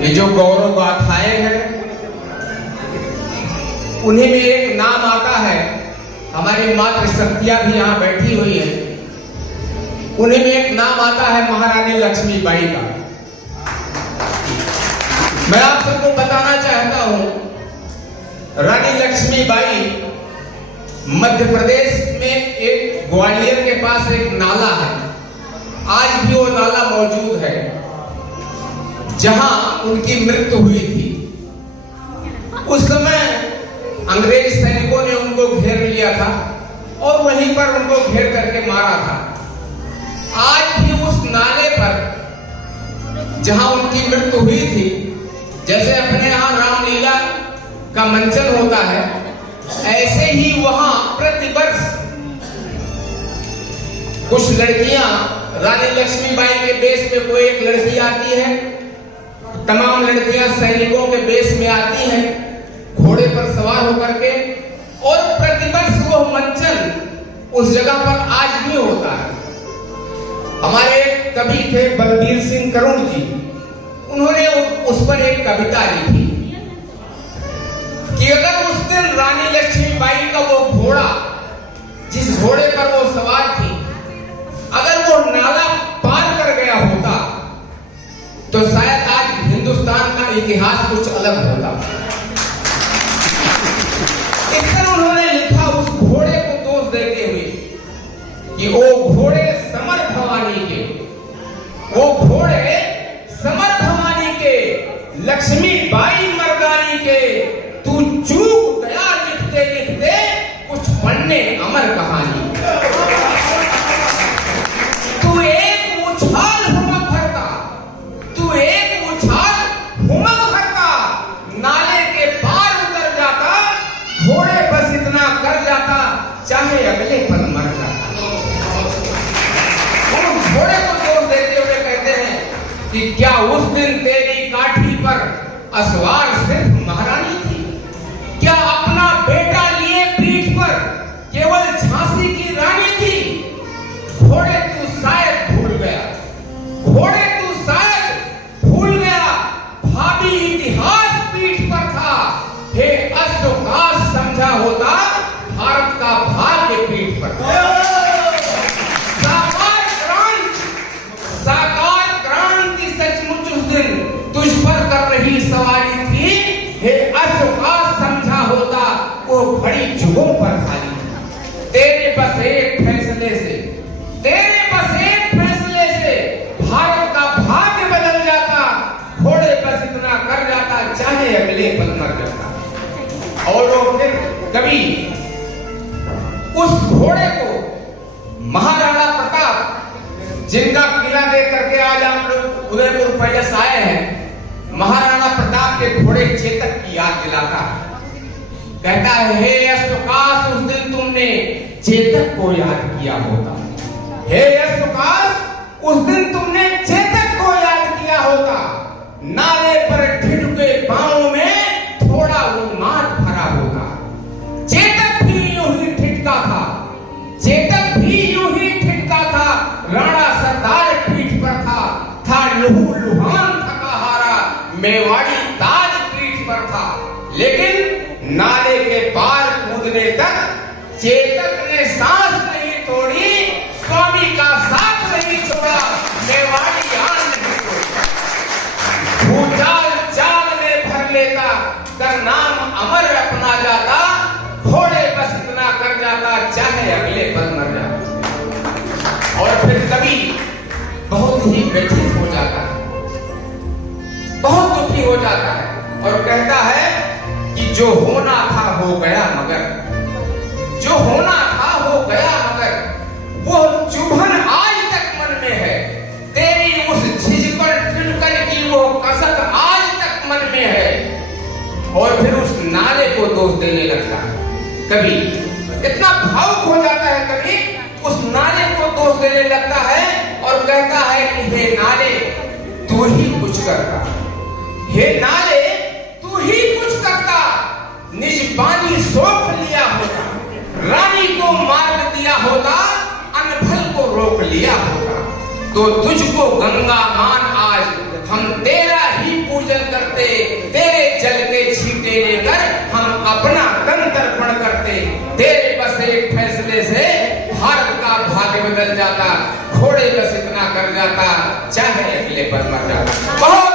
ये जो गौरव गाथाएं हैं उन्हीं में एक नाम आता है, हमारी मातृशक्तियां भी यहाँ बैठी हुई है, उन्हीं में एक नाम आता है महारानी लक्ष्मीबाई का। मैं आप सबको बताना चाहता हूं, रानी लक्ष्मीबाई मध्य प्रदेश में एक ग्वालियर के पास एक नाला है, आज भी वो नाला मौजूद है, जहां उनकी मृत्यु हुई थी। उस समय अंग्रेज सैनिकों ने उनको घेर लिया था और वहीं पर उनको घेर करके मारा था। आज भी उस नाले पर जहां उनकी मृत्यु हुई थी, जैसे अपने यहाँ रामलीला का मंचन होता है, ऐसे ही वहां प्रतिवर्ष कुछ लड़कियां रानी लक्ष्मीबाई के वेश में, कोई एक लड़की आती है, तमाम लड़कियां सैनिकों के वेश में आती हैं, घोड़े पर सवार होकर के, और प्रतिवर्ष वो मंचन उस जगह पर आज भी होता है। हमारे एक कवि थे बलबीर सिंह करुण जी, उन्होंने उस पर एक कविता लिखी कि अगर उस दिन रानी लक्ष्मीबाई का वो घोड़ा, जिस घोड़े पर वो सवार थी, अगर वो नाला पार कर गया होता तो शायद आज हिंदुस्तान का इतिहास कुछ अलग होता। इस तरह उन्होंने लिखा उस घोड़े को दोष देते हुए कि वो घोड़े समर भवानी के, वो घोड़े समर भवानी के, लक्ष्मीबाई मर्दानी के, तू चूक गया लिखते लिखते कुछ पन्ने अमर कहानी। तू एक उछाल हुमक भरता, तू एक उछाल हुमक भरता, नाले के पार उतर जाता, घोड़े बस इतना कर जाता, चाहे अगले पल मर जाता। उस घोड़े को दोष देते हुए कहते हैं कि क्या उस दिन तेरी काठी पर असवार सिर्फ महारानी थी? क्या अपना बेटा लिए पीठ पर केवल झांसी की रानी थी? घोड़े तू शायद भूल गया, घोड़े तू शायद भूल गया, भाभी इतिहास पीठ पर था। हे अशोकाश समझा होता, भारत का भाग्य पीठ पर था। साकार क्रांति सचमुच उस दिन तुझ पर कर रही सवारी थी। हे अशोकाश समझा होता, वो घड़ी जुगों पर खाली था। तेरे बस एक फैसले से, तेरे बस एक फैसले से भारत का भाग्य बदल जाता, घोड़े बस इतना कर जाता, चाहे अगले पल मर जाता। और वो फिर कभी उस घोड़े को महाराणा प्रताप, जिनका किला देख करके आज हम लोग उदयपुर पैलेस आए हैं, महाराणा प्रताप के घोड़े चेतक की याद दिलाता है। कहता है, हे अशोकाश उस दिन तुमने चेतक को याद किया होता, हे अशोकाश उस दिन तुमने चेतक को याद किया होता, नाले पर ठिठुके पांव में थोड़ा उन्माद भरा होता। चेतक भी यूं ही ठिठका था, चेतक भी यूं ही ठिठका था, राणा सरदार पीठ पर था लुहू लुहान थका हारा, मेवाड़ी ताज पीठ पर था। लेकिन नाले के पार कूदने तक चेतक ने सांस नहीं तोड़ी, स्वामी का साथ नहीं छोड़ा, मेवाड़ी आन नहीं छोड़ा। भूचाल चाल में भर लेता, कर नाम अमर अपना जाता, घोड़े बस इतना कर जाता, चाहे अगले पल मर जाता। और फिर कभी बहुत ही व्यथित हो जाता है, बहुत दुखी हो जाता है और कहता है कि जो होना था हो गया मगर, जो होना था हो गया मगर, वो चुभन आज तक मन में है, तेरी उस झिझकन ठिठकन की वो कसक आज तक मन में है। और फिर उस नाले को दोष देने लगता है, कभी इतना भावुक हो जाता है, कभी उस नाले को दोष देने लगता है और कहता है कि हे नाले तू ही कुछ करता, हे नाले तू ही कुछ करता, निज पानी सोख लिया होता, रानी को मार्ग दिया होता, अनफल को रोक लिया होता, तो तुझको गंगा मान आज हम तेरा ही बदल जाता, घोड़े बस इतना कर जाता, चाहे अगले पर मर जाता। बहुत